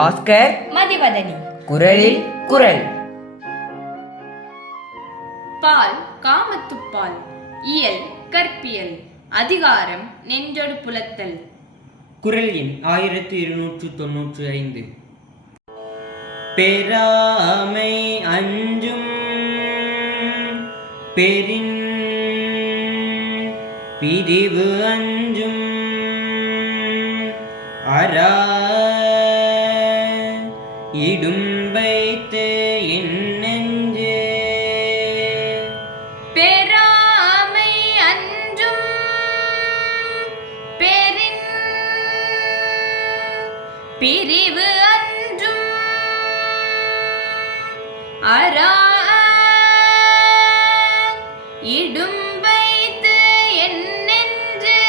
பாஸ்கர் மதிவதனி. குரலில் குரல். பால் காமத்துப்பால் இயல் கற்பியல். அதிகாரம் நெஞ்சொடு புலத்தல். குரல் எண் ஆயிரத்தி இருநூற்று தொன்னூற்று ஐந்து. பெறாமை அஞ்சும் பெரின் பிரிவு அஞ்சும் அரா இடும் வைத்து என் நெஞ்சே. பெறாமை அஞ்சும் பெரின் பிரிவு அன்றும் அரா இடும் வைத்து என் நெஞ்சே.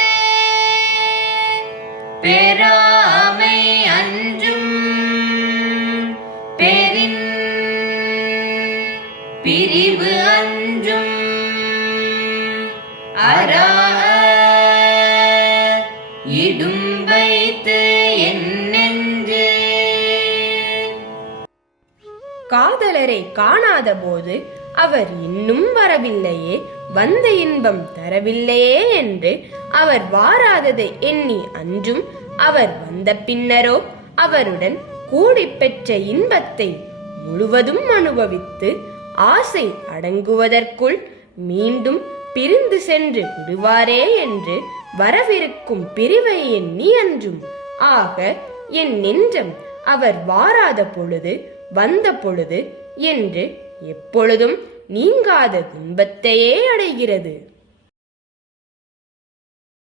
பிரிவு அஞ்சும் அரா இடும் வைத்து காதலரை காணாத போது அவர் இன்னும் வரவில்லையே வந்த இன்பம் தரவில்லையே என்று அவர் வாராததை எண்ணி அஞ்சும் அவர் வந்த பின்னரோ அவருடன் கூடி பெற்ற இன்பத்தை முழுவதும் அனுபவித்து ஆசை அடங்குவதற்குள் மீண்டும் பிரிந்து சென்று விடுவாரே என்று வரவிருக்கும் பிரிவை எண்ணி அன்றும் ஆக என் நெஞ்சம் அவர் வாராத பொழுது வந்த பொழுது என்று எப்பொழுதும் நீங்காத துன்பத்தையே அடைகிறது.